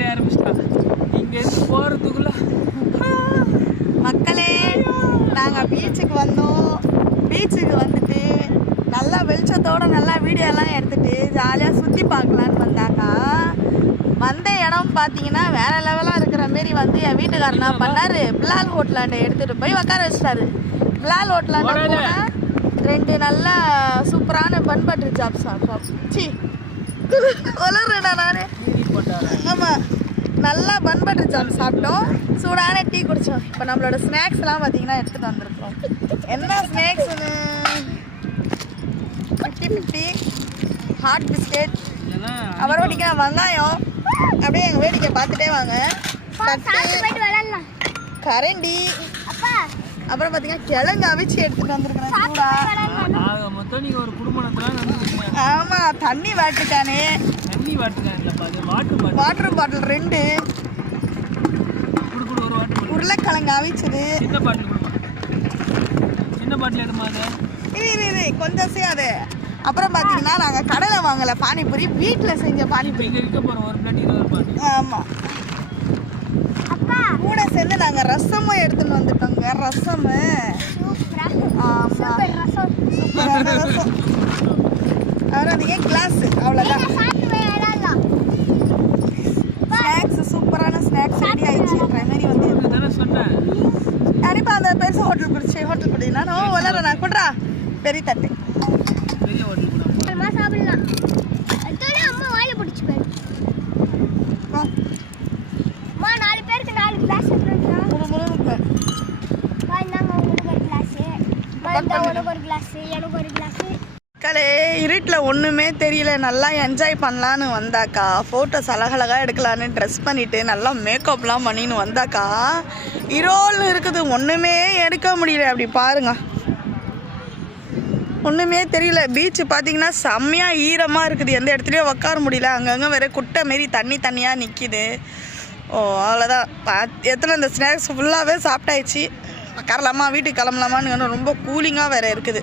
தெரிய ஆரம்பிச்சிட்டா இங்கேருந்து போகிறதுக்குள்ள மக்களே நாங்கள் பீச்சுக்கு வந்தோம். பீச்சுக்கு வந்துட்டு நல்லா வெளிச்சத்தோட நல்லா வீடியோலாம் எடுத்துட்டு ஜாலியாக சுற்றி பார்க்கலான்னு வந்தாக்கா. வந்த இடம் பார்த்தீங்கன்னா வேற லெவலாக இருக்கிற மாரி வந்து என் வீட்டுக்காரர் என்ன பண்ணாரு? பிலால் ஹோட்டலாண்ட எடுத்துகிட்டு போய் உட்கார வச்சிட்டாரு. பிலால் ஹோட்டலாண்ட. போனால் ரெண்டு நல்ல சூப்பரான பன் பட்டர் ஜாப் சாப்பிட்டோம் சி வளர்றேடா நானே. ஆமாம் நல்லா பன் பட்டர் ஜாம் சாப்பிட்டோம். சூடான டீ குடித்தோம் இப்போ நம்மளோட ஸ்நாக்ஸ்லாம் பார்த்தீங்கன்னா எடுத்துகிட்டு வந்திருக்கோம். என்ன ஸ்நாக்ஸ்னு ஃபிஃப்டி ஃபிஃப்டி ஹாட் பிஸ்கெட் அப்புறம் பார்த்தீங்கன்னா வெங்காயம். அப்படியே எங்கள் வேடிக்கை பார்த்துட்டே வாங்க. கரண்டி. அப்புறம் பார்த்தீங்கன்னா கிழங்கு அவிச்சு எடுத்துகிட்டு வந்திருக்கிறேன் சூடா. ஆக மொத்தம் தண்ணி வாட்டுக்கான் இல்லைப்பா அது வாட்டர் பாட்டில் வாட்டர் பாட்டில் ரெண்டு. குடு குடு ஒரு வாட்டர் பாட்டில் உருளைக்கிழங்கு அவிச்சது. சின்ன பாட்டில் கொடுமா? சின்ன பாட்டில் எடுமா அது? இரு இரு கொஞ்சம் செய்யாது அப்புறம் பார்த்தீங்கன்னா நாங்கள் கடையில் வாங்கலை பானிபூரி. வீட்டில் செஞ்ச பானிபூரி. இங்கே விற்க போகிறோம் ஒரு பிளேட் இருபது ரூபாய். ஆமாம் கூட சேர்ந்து நாங்கள் ரசமும் எடுத்துன்னு வந்துட்டோங்க ரசமு. ஆமாம் ரசம். அப்புறம் அது ஏன் கிளாஸ் அவ்வளோதான் ஹோட்டல் பிடிச்சி ஹோட்டல் பிடி நானும் வளர நான் குட்றா பெரிய தட்டு. பெரிய ஹோட்டல் கூட. சாப்பிடலாம். அதோட அம்மா வாயில பிடிச்சி போயிரு. வா, அம்மா நாலு பேருக்கு நாலு கிளாஸ் எடுத்துருக்கா முழு முழுக்க இந்தாங்க உங்களுக்கு ஒரு கிளாஸ் இந்தா உனக்கு ஒரு கிளாஸ் எனக்கு ஒரு கிளாஸ் மக்களே இருட்டில் ஒன்றுமே தெரியல. நல்லா என்ஜாய் பண்ணலான்னு வந்தாக்கா ஃபோட்டோஸ் அழகழகாக எடுக்கலான்னு ட்ரெஸ் பண்ணிவிட்டு நல்லா மேக்கப்லாம் பண்ணின்னு வந்தாக்கா இரோல் இருக்குது. ஒன்றுமே எடுக்க முடியல. அப்படி பாருங்க. ஒன்றுமே தெரியல. பீச் பார்த்தீங்கன்னா செம்மையாக ஈரமாக இருக்குது. எந்த இடத்துலையும் உட்கார முடியல. அங்கங்கே வேறு குட்டை மாரி தண்ணி தண்ணியாக நிற்கிது ஓ அவ்வளோதான் பாத் எத்தனை இந்த ஸ்நாக்ஸ் ஃபுல்லாகவே சாப்பிட்டாயிடுச்சு உட்காரலாமா வீட்டுக்கு கிளம்பலாமான்னு ரொம்ப கூலிங்காக வேறு இருக்குது.